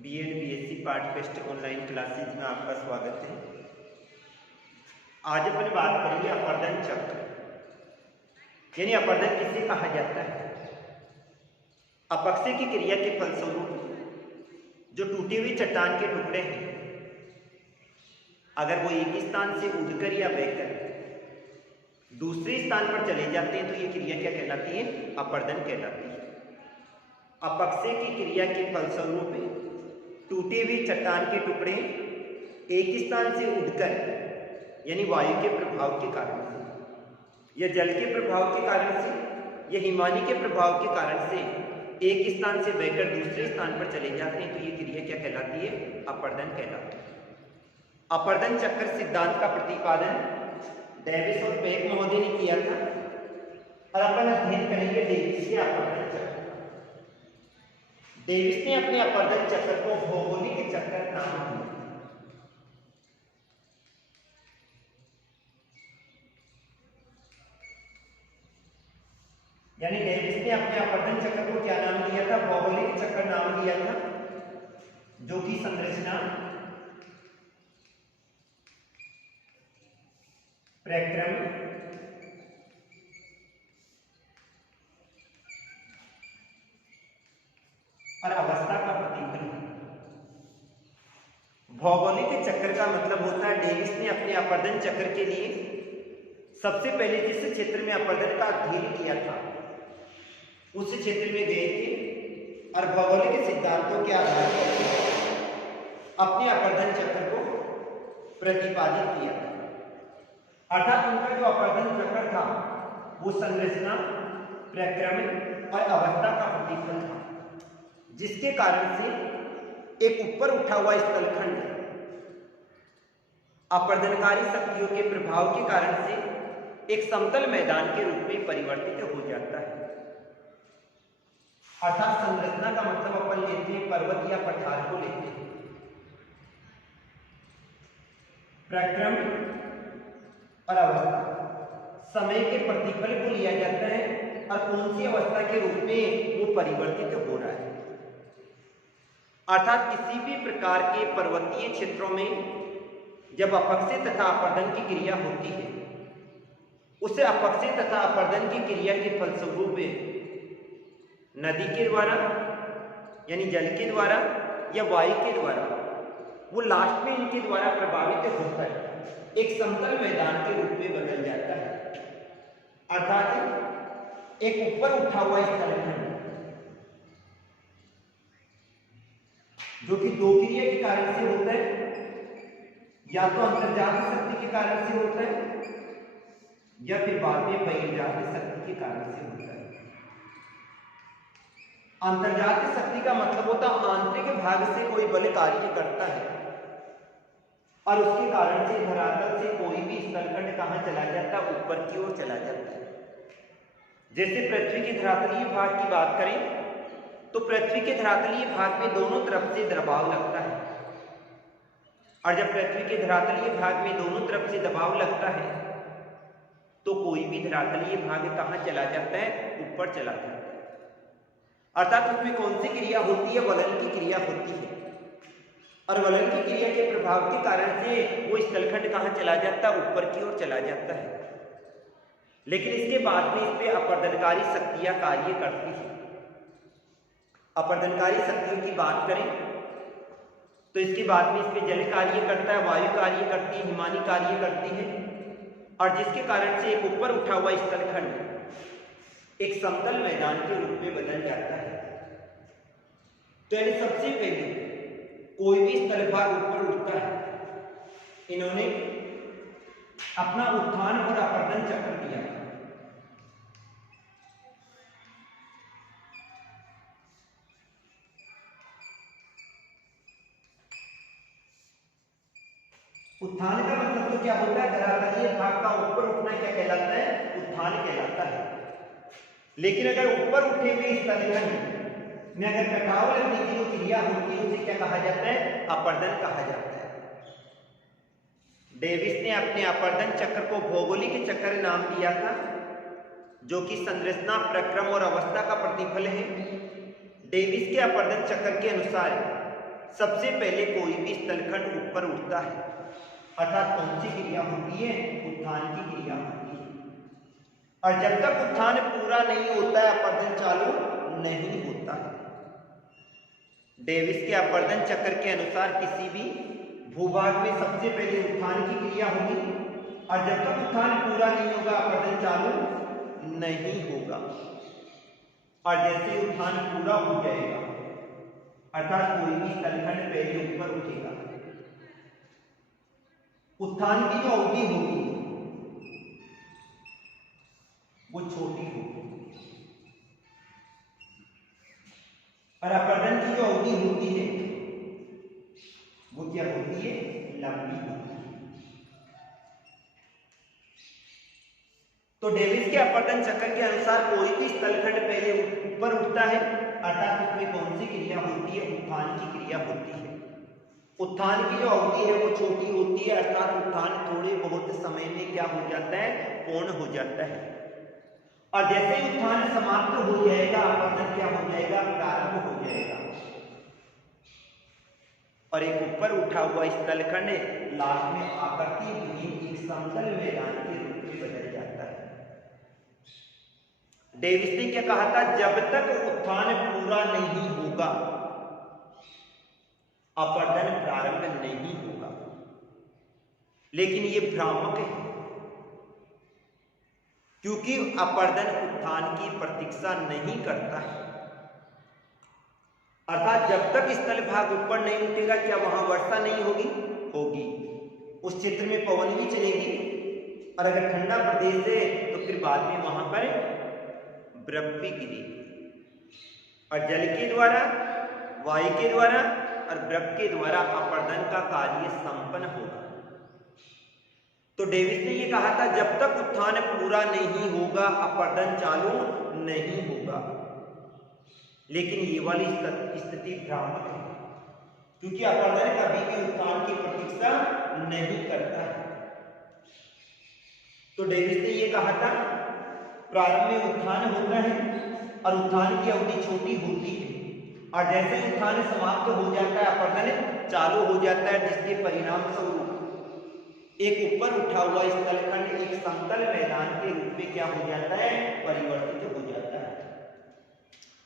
BEd BSc part test online classes में आपका स्वागत है। आज अपन बात करेंगे अपर्दन चक्र, यानी अपर्दन किसे कहा जाता है। अपक्षय की क्रिया के फलस्वरूप जो टूटी हुई चट्टान के टुकड़े हैं, अगर वो एक स्थान से उड़कर या बहकर दूसरे स्थान पर चले जाते हैं तो ये क्रिया क्या कहलाती है? अपर्दन कहलाती है। अपक्षय की क्रिया के फलस्वरूप टूटी हुई चट्टान के टुकड़े एक स्थान से उड़कर, यानी वायु के प्रभाव के कारण से या जल के प्रभाव के कारण से या हिमानी के प्रभाव के कारण से एक स्थान से बहकर दूसरे स्थान पर चले जाते हैं तो ये क्रिया क्या कहलाती है? अपर्दन कहलाती है। अपर्दन चक्र सिद्धांत का प्रतिपादन डेविस और पेक महोदय ने किया था और अपन अध्ययन करेंगे डेविस के अपर्दन चक्र। डेविस ने अपने अपर्दन चक्र को भौगोलिक चक्र नाम दिया। यानी डेविस ने अपने अपर्दन चक्र को क्या नाम दिया था? भौगोलिक चक्र नाम दिया था, जो कि संरचना, प्रक्रम और अवस्था का प्रतिफल है। भौगोलिक चक्र का मतलब होता है डेविस ने अपने अपर्दन चक्र के लिए सबसे पहले जिस क्षेत्र में अपर्दन का अध्ययन किया था उस क्षेत्र में गए थे और भौगोलिक सिद्धांतों के आधार पर अपने अपर्दन चक्र को प्रतिपादित किया था। अर्थात उनका जो अपर्दन चक्र था वो संरचना, प्रक्रम और अवस्था का प्रतिफल था, जिसके कारण से एक ऊपर उठा हुआ स्थलखंड अपर्दनकारी शक्तियों के प्रभाव के कारण से एक समतल मैदान के रूप में परिवर्तित हो जाता है। अर्थात संरचना का मतलब अपन लेते हैं पर्वत या पठार को लेते हैं। प्रक्रम और अवस्था समय के प्रतिफल को लिया जाता है और कौन सी अवस्था के रूप में वो परिवर्तित हो रहा है। अर्थात किसी भी प्रकार के पर्वतीय क्षेत्रों में जब अपक्षय तथा अपर्दन की क्रिया होती है, उसे अपक्षय तथा अपर्दन की क्रिया के फलस्वरूप नदी के द्वारा, यानी जल के द्वारा या वायु के द्वारा, वो लास्ट में इनके द्वारा प्रभावित होता है, एक समतल मैदान के रूप में बदल जाता है। अर्थात एक ऊपर उठा हुआ स्थलखंड जो कि दो क्रिया के कारण से होता है, या तो अंतर्जात शक्ति के कारण से होता है या फिर बाद में बहिर्जात शक्ति के कारण से होता है। अंतर्जात शक्ति का मतलब होता है आंतरिक भाग से कोई बल कार्य करता है और उसके कारण से धरातल से कोई भी स्थलखंड कहां चला जाता है? ऊपर की ओर चला जाता है। जैसे पृथ्वी के धरातलीय भाग की बात करें तो पृथ्वी के धरातलीय भाग में दोनों तरफ से दबाव लगता है, और जब पृथ्वी के धरातलीय भाग में दोनों तरफ से दबाव लगता है तो कोई भी धरातलीय भाग कहां चला जाता है? ऊपर चला जाता है। अर्थात उसमें कौन सी क्रिया होती है? वलन की क्रिया होती है, और वलन की क्रिया के प्रभाव के कारण से वो स्थलखंड कहां चला जाता है? ऊपर की ओर चला जाता है। लेकिन इसके बाद में इस पे अपर्दनकारी शक्तियां कार्य करती है। अपर्दनकारी शक्तियों की बात करें तो इसके बाद में इस पे जल कार्य करता है, वायु कार्य करती है, हिमानी कार्य करती है, और जिसके कारण से एक ऊपर उठा हुआ स्थलखंड एक समतल मैदान के रूप में बदल जाता है। तो यानी सबसे पहले कोई भी स्थल भाग ऊपर उठता है, इन्होंने अपना उत्थान और अपर्दन चक्र दिया। उत्थान का मतलब तो क्या होता है? धरातलीय भाग का ऊपर उठना क्या कहलाता है? उत्थान कहलाता है। लेकिन अगर ऊपर उठे हुए स्थलखंड में अगर कटाव लगने की जो क्रिया होती है उसे क्या कहा जाता है? अपर्दन कहा जाता है। डेविस ने अपने अपर्दन चक्र को भौगोलिक चक्र नाम दिया था, जो कि संरचना, प्रक्रम और अवस्था का प्रतिफल है। डेविस के अपर्दन चक्र के अनुसार सबसे पहले कोई भी स्थलखंड ऊपर उठता है, अर्थात कौन सी क्रिया होती है? उत्थान की क्रिया होती है। और जब तक उत्थान पूरा नहीं होता है अपरदन चालू नहीं होता है। डेविस के अपरदन चक्र के अनुसार किसी भी भूभाग में सबसे पहले उत्थान की क्रिया होगी और जब तक उत्थान पूरा नहीं होगा अपरदन चालू नहीं होगा। और जैसे उत्थान पूरा हो जाएगा अर्थात कोई भी स्थलखंड पहले ऊपर उठेगा, उत्थान की जो अवधि होगी वो छोटी होगी और अपरदन की जो अवधि होती है वो क्या होती है? लंबी होती है। तो डेविस के अपरदन चक्र के अनुसार कोई भी स्थलखंड पहले ऊपर उठता है अर्थात उसमें कौन सी क्रिया होती है? उत्थान की क्रिया होती है। उत्थान की जो अवधि है वो छोटी होती है अर्थात उत्थान थोड़े बहुत समय में क्या हो जाता है? पूर्ण हो जाता है। और जैसे ही उत्थान समाप्त हो जाएगा अपरदन क्या हो जाएगा? प्रारंभ हो जाएगा और एक ऊपर उठा हुआ स्थलखंड लास्ट में आकृति विहीन एक समतल मैदान के रूप में बदल जाता है। डेविस ने क्या कहा था? जब तक उत्थान पूरा नहीं होगा अपरदन प्रारंभ नहीं होगा। लेकिन ये भ्रामक है क्योंकि अपरदन उत्थान की प्रतीक्षा नहीं करता है। अर्थात जब तक स्थल भाग ऊपर नहीं उठेगा क्या वहां वर्षा नहीं होगी? होगी। उस क्षेत्र में पवन भी चलेगी और अगर ठंडा प्रदेश है तो फिर बाद में वहां पर बर्फ भी गिरेगी और जल के द्वारा, वायु के द्वारा और बर्फ के द्वारा अपरदन का कार्य संपन्न होगा। तो डेविस ने यह कहा था जब तक उत्थान पूरा नहीं होगा अपरदन चालू नहीं होगा। लेकिन ये वाली स्थिति भ्रामक है क्योंकि अपरदन कभी भी उत्थान की प्रतीक्षा नहीं करता है। तो डेविस ने यह कहा था प्रारंभ में उत्थान होता है और उत्थान की अवधि छोटी होती है और जैसे उत्थान समाप्त हो जाता है अपरदन चालू हो जाता है जिसके परिणाम स्वरूप एक ऊपर उठा हुआ स्थलखंड एक समतल मैदान के रूप में क्या हो जाता है? परिवर्तित हो जाता है।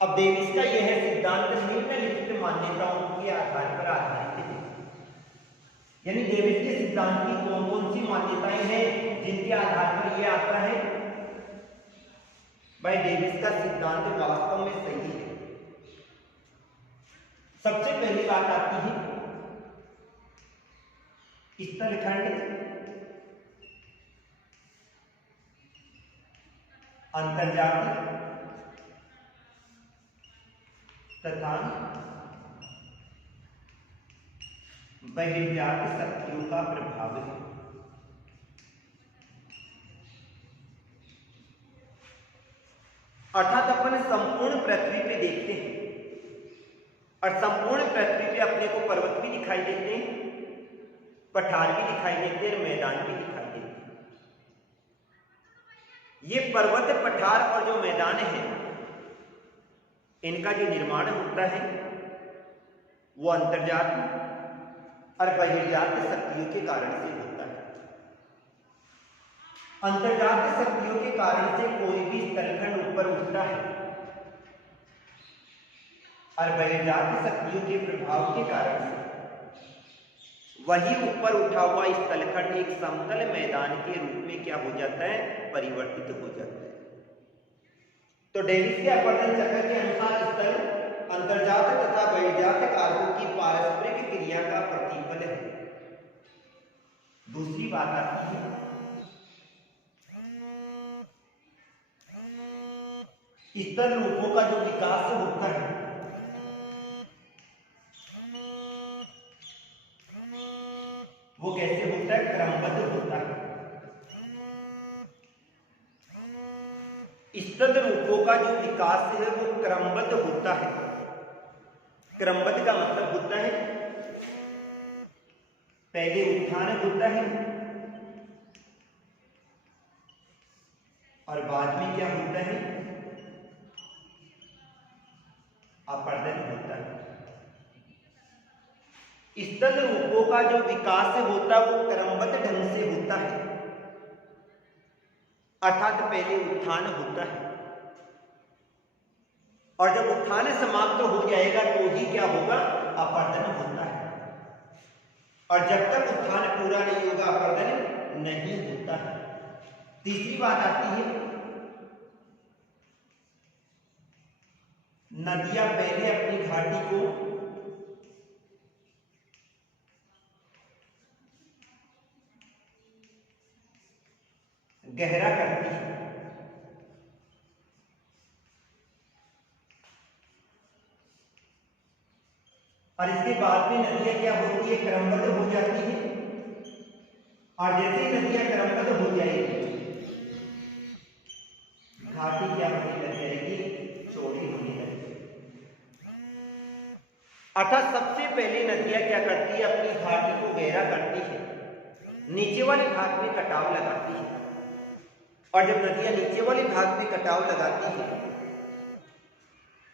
अब डेविस का यह सिद्धांत निम्नलिखित मान्यताओं के आधार पर आधारित है। यानी डेविस के सिद्धांत की कौन कौन सी मान्यताएं हैं जिनके आधार पर यह आता है? भाई डेविस का सिद्धांत वास्तव में सही है। सबसे पहली बात आती है स्थलखंड अंतर्जातीय तथा बहिर्जात शक्तियों का प्रभाव है। अर्थात अपन संपूर्ण पृथ्वी पे देखते हैं और संपूर्ण पृथ्वी पे अपने को पर्वत भी दिखाई देते हैं, पठार भी दिखाई देते हैं, मैदान भी दिखाई देते हैं। ये पर्वत, पठार और जो मैदान है इनका जो निर्माण होता है वो अंतर्जात और बहिर्जात शक्तियों के कारण से होता है। अंतर्जात शक्तियों के कारण से कोई भी स्थलखंड ऊपर उठता है और बहिर्जात शक्तियों के प्रभाव के कारण से वही ऊपर उठा हुआ स्थलखंड एक समतल मैदान के रूप में क्या हो जाता है? परिवर्तित हो जाता है। तो डेविस के अपरदन चक्र के अनुसार स्थल अंतर्जात तथा बहिर्जात कारकों की पारस्परिक क्रिया का प्रतिफल है। दूसरी बात आती है स्थल रूपों का जो विकास होता है वो कैसे होता है? क्रमबद्ध होता है। स्थल रूपों का जो विकास है वो क्रमबद्ध होता है। क्रमबद्ध का मतलब होता है पहले उत्थान होता है और बाद में क्या होता है? अपरदन होता है। स्तन रूपों का जो विकास होता है वो क्रमबद्ध ढंग से होता है, अर्थात पहले उत्थान होता है और जब उत्थान समाप्त हो जाएगा तो ही क्या होगा, अपर्दन होता है। और जब तक उत्थान पूरा नहीं होगा अपर्दन नहीं होता है। तीसरी बात आती है, नदियां पहले अपनी घाटी को गहरा करती है और इसके बाद में नदियां क्या होती है, क्रमबद्ध हो जाती है। और जैसे ही नदियां क्रमबद्ध हो जाएगी घाटी क्या होने लग जाएगी, चौड़ी होने लगेगी। अर्थात सबसे पहले नदियां क्या करती है, अपनी घाटी को गहरा करती है, नीचे वाले भाग में कटाव लगाती है। और जब नदियां नीचे वाले भाग में कटाव लगाती है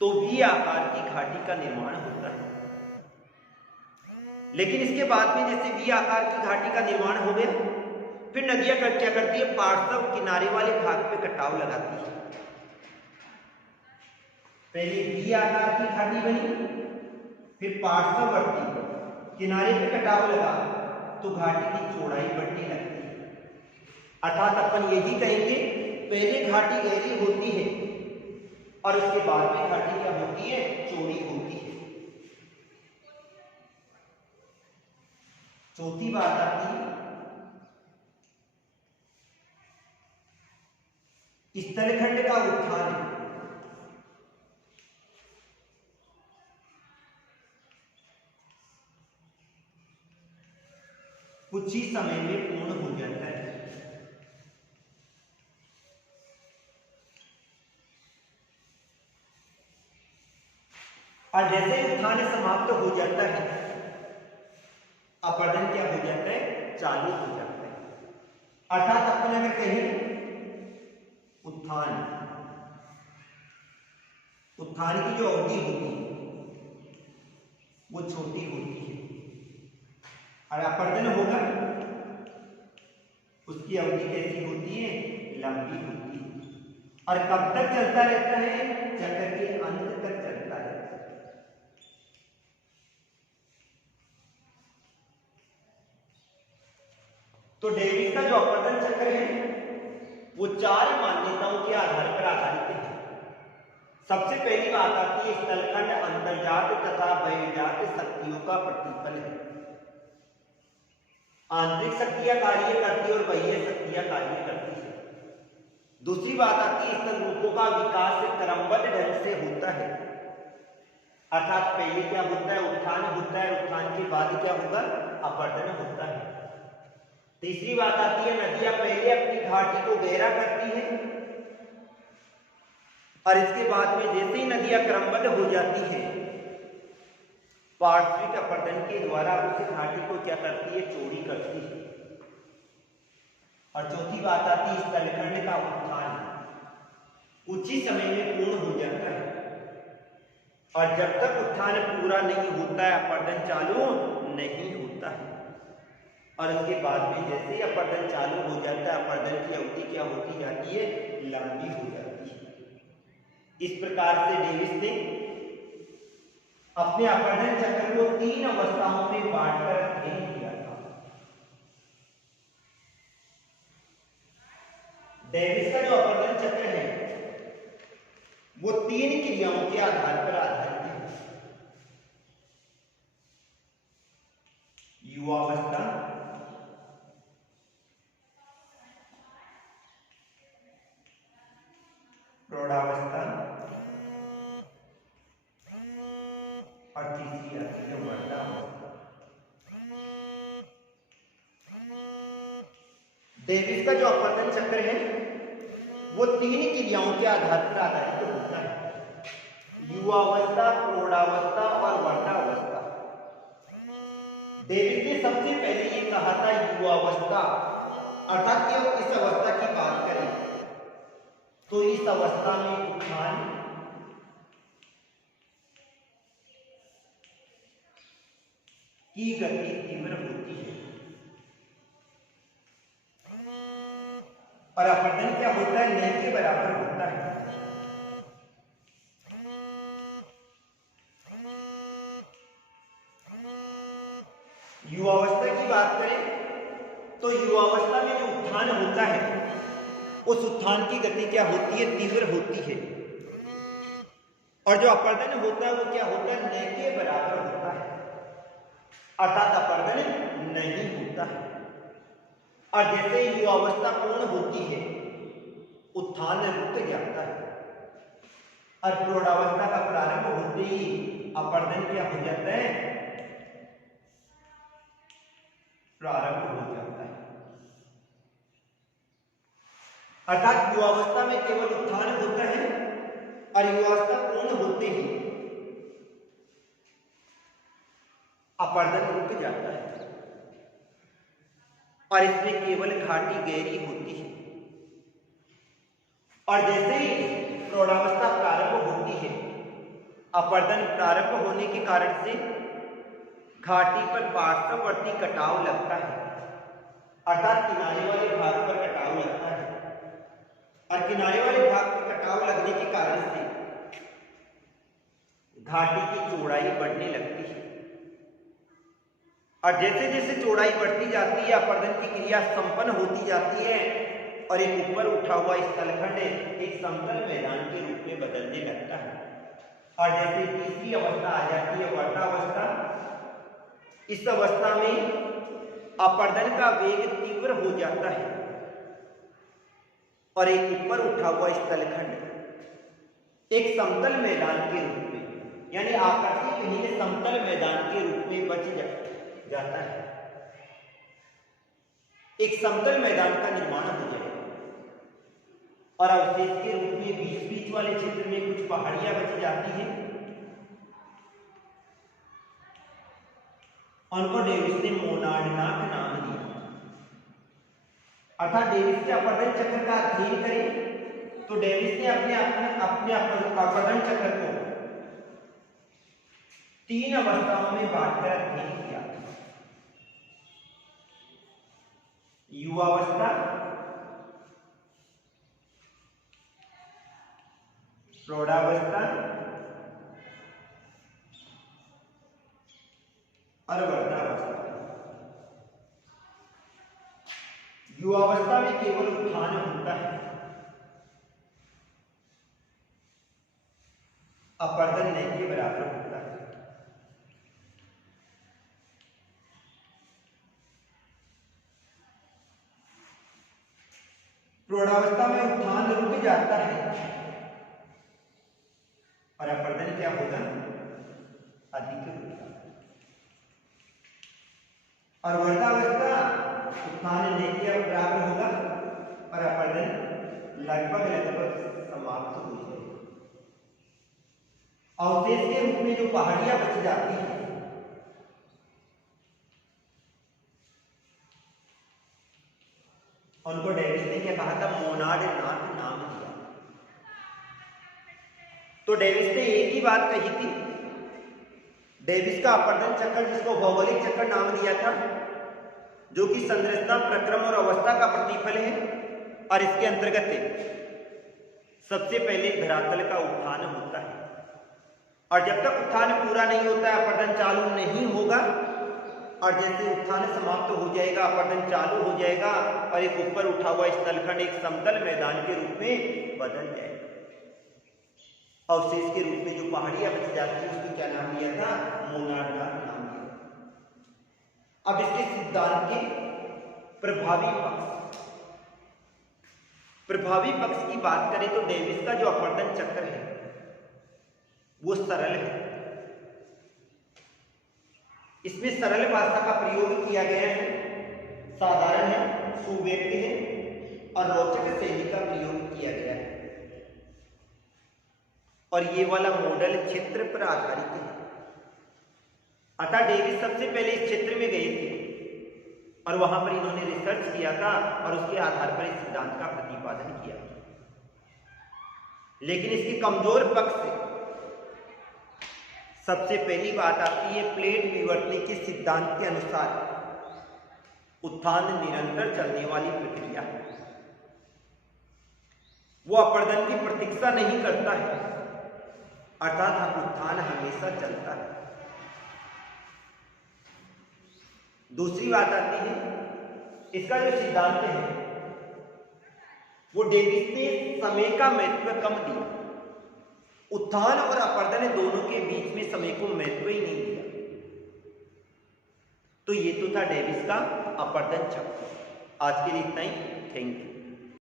तो वी आकार की घाटी का निर्माण होता है। लेकिन इसके बाद में जैसे वी आकार की घाटी का निर्माण हो गया, फिर नदियां क्या करती है, पार्श्व किनारे वाले भाग पे कटाव लगाती है। पहले वी आकार की घाटी बनी, फिर पार्श्ववर्ती किनारे पे कटाव लगा तो घाटी की चौड़ाई बढ़ने लगती है। अर्थात अपन यही कहेंगे, पहले घाटी गहरी होती है और उसके बाद में घाटी क्या होती है, चौड़ी होती है। चौथी बात आती है, स्तनखंड का उत्थान। कुछ ही समय में पूर्ण हो जाता है। और जैसे उत्थान समाप्त हो जाता है अपर्दन क्या हो जाता है, चालू हो जाता है। अर्थात अपन अगर कहें उत्थान, उत्थान की जो अवधि होती है वो छोटी होती है और अपर्दन होगा उसकी अवधि कैसी होती है, लंबी होती है। और कब तक चलता रहता है, चक्र के अंत तक चलता रहता है। तो डेविस का जो अपर्दन चक्र है वो 4 मान्यताओं के आधार पर आधारित है। सबसे पहली बात आती है, स्थलखंड अंतर्जात तथा बहिर्जात शक्तियों का प्रतिफल है। आंतरिक शक्तियां कार्य करती है और बाह्य शक्तियां कार्य करती है। दूसरी बात आती है, स्तन रूपों का विकास क्रमबद्ध ढंग से होता है। अर्थात पहले क्या होता है, उत्थान होता है, उत्थान के बाद क्या होगा, अपर्दन होता है। तीसरी बात आती है, नदियां पहले अपनी घाटी को गहरा करती है और इसके बाद में जैसे ही नदियां क्रमबद्ध हो जाती है पार्श्विक अपर्दन के द्वारा उस घाटी को क्या करती है, चौड़ी करती है। और चौथी बात आती है, स्थलखंड का उत्थान कुछ ही समय में पूर्ण हो जाता है और जब तक उत्थान पूरा नहीं होता है अपर्दन चालू नहीं होता है। और उसके बाद में जैसे ही अपर्दन चालू हो जाता है अपर्दन की अवधि क्या होती जाती है, लंबी हो जाती है। इस प्रकार से डेविस ने अपने अपर्दन चक्र को 3 अवस्थाओं में बांटकर अध्ययन किया था। डेविस का जो अपर्दन चक्र है वो 3 क्रियाओं के आधार पर आधारित है। युवावस्था, प्रौढ़ावस्था और तीसरी आती है वर्धावस्था। डेविस का जो अपर्दन चक्र है वो 3 क्रियाओं के आधार पर आधारित होता है, युवावस्था, प्रौढ़ावस्था और वर्धावस्था। डेविस ने सबसे पहले ये कहा था युवावस्था, अर्थात कि इस अवस्था की बात करें तो इस अवस्था में उत्थान की की गति तीव्र होती है। और अपवर्तन क्या होता है? न के बराबर होता है। युवावस्था की बात करें तो युवावस्था में जो उत्थान होता है उस उत्थान की गति क्या होती है? तीव्र होती है। और जो अपवर्तन होता है वो क्या होता है? न के बराबर होता है, अर्थात अपवर्तन नहीं होता है। और जैसे युवावस्था पूर्ण होती है उत्थान रुक जाता है, और प्रौढ़ावस्था का प्रारंभ होते ही अपवर्तन क्या हो जाता है? प्रारंभ हो जाता है। अर्थात युवावस्था में केवल उत्थान होता है और युवावस्था पूर्ण होते ही अपवर्तन रुक जाता है, और इसमें केवल घाटी गहरी होती है। और जैसे ही प्रौढ़ावस्था प्रारंभ होती है अपवर्तन प्रारंभ होने के कारण से घाटी पर पार्श्ववर्ती कटाव लगता है, अर्थात किनारे वाले भाग पर कटाव लगता है। और किनारे वाले भाग पर कटाव लगने के कारण से घाटी की चौड़ाई बढ़ने लगती है। और जैसे जैसे चौड़ाई बढ़ती जाती है अपवर्तन की क्रिया संपन्न होती जाती है और एक ऊपर उठा हुआ स्थलखंड एक समतल मैदान के रूप में बदलने लगता है। और जैसे तीसरी अवस्था आ जाती है वर्धावस्था, इस अवस्था में अपवर्तन का वेग तीव्र हो जाता है और एक ऊपर उठा हुआ स्थलखंड एक समतल मैदान के रूप में, यानी आकाशीय कहीं समतल मैदान के रूप में बच जाता है। एक समतल मैदान का निर्माण हो जाएगा और अवशेष के रूप में बीच बीच वाले क्षेत्र में कुछ पहाड़ियां बच जाती हैं। उनको डेविस ने मोनार्डनाक नाम दिया। अर्थात डेविस के अपवर्तन चक्र का अध्ययन करें तो डेविस ने अपने अपवर्तन चक्र को 3 अवस्थाओं में बांटकर अध्ययन किया। युवावस्था, प्रौढ़ावस्था और वर्धावस्था। युवावस्था में केवल उत्थान होता है, अपवर्तन नहीं के बराबर होता है। प्रौढ़ावस्था में उत्थान रुक जाता है और अपवर्तन क्या होगा? अधिक होगा। और वर्धावस्था उत्थान नहीं के बराबर होगा और अपवर्तन लगभग समाप्त हो जाएगा। अवशेष के रूप में जो पहाड़ियां बच जाती हैं उनको डेविस ने क्या कहा था? मोनार्डनाक नाम दिया। तो डेविस ने एक ही बात कही थी। डेविस का अपवर्तन चक्र, जिसको भौगोलिक चक्र नाम दिया था, जो कि संरचना, प्रक्रम और अवस्था का प्रतिफल है, और इसके अंतर्गत सबसे पहले धरातल का उत्थान होता है, और जब तक उत्थान पूरा नहीं होता है अपवर्तन चालू नहीं होगा। और जैसे उत्थान समाप्त हो जाएगा अपवर्तन चालू हो जाएगा और एक ऊपर उठा हुआ स्थलखंड एक समतल मैदान के रूप में बदल जाएगा। अवशेष के रूप में जो पहाड़ियां बच जाती है उसको क्या नाम दिया था? मोनार्डनाक नाम दिया। अब इसके सिद्धांत के प्रभावी पक्ष की बात करें तो डेविस का जो अपवर्तन चक्र है वो सरल है। इसमें सरल भाषा का प्रयोग किया गया है, साधारण है, सुव्यक्त है और रोचक शैली का प्रयोग किया गया है। और ये वाला मॉडल क्षेत्र पर आधारित है। अतः डेविस सबसे पहले इस क्षेत्र में गए थे और वहां पर इन्होंने रिसर्च किया था और उसके आधार पर इस सिद्धांत का प्रतिपादन किया। लेकिन इसके कमजोर पक्ष सबसे पहली बात आती है प्लेट विवर्तन के सिद्धांत के अनुसार उत्थान निरंतर चलने वाली प्रक्रिया है, वो अपर्दन की प्रतीक्षा नहीं करता है, अर्थात उत्थान हमेशा चलता है। दूसरी बात आती है इसका जो सिद्धांत है वो डेविस ने समय का महत्व कम दिया, उत्थान और अपर्दन दोनों के बीच में समय को महत्व ही नहीं दिया। तो ये तो था डेविस का अपर्दन चक्र। आज के लिए इतना ही, थैंक यू।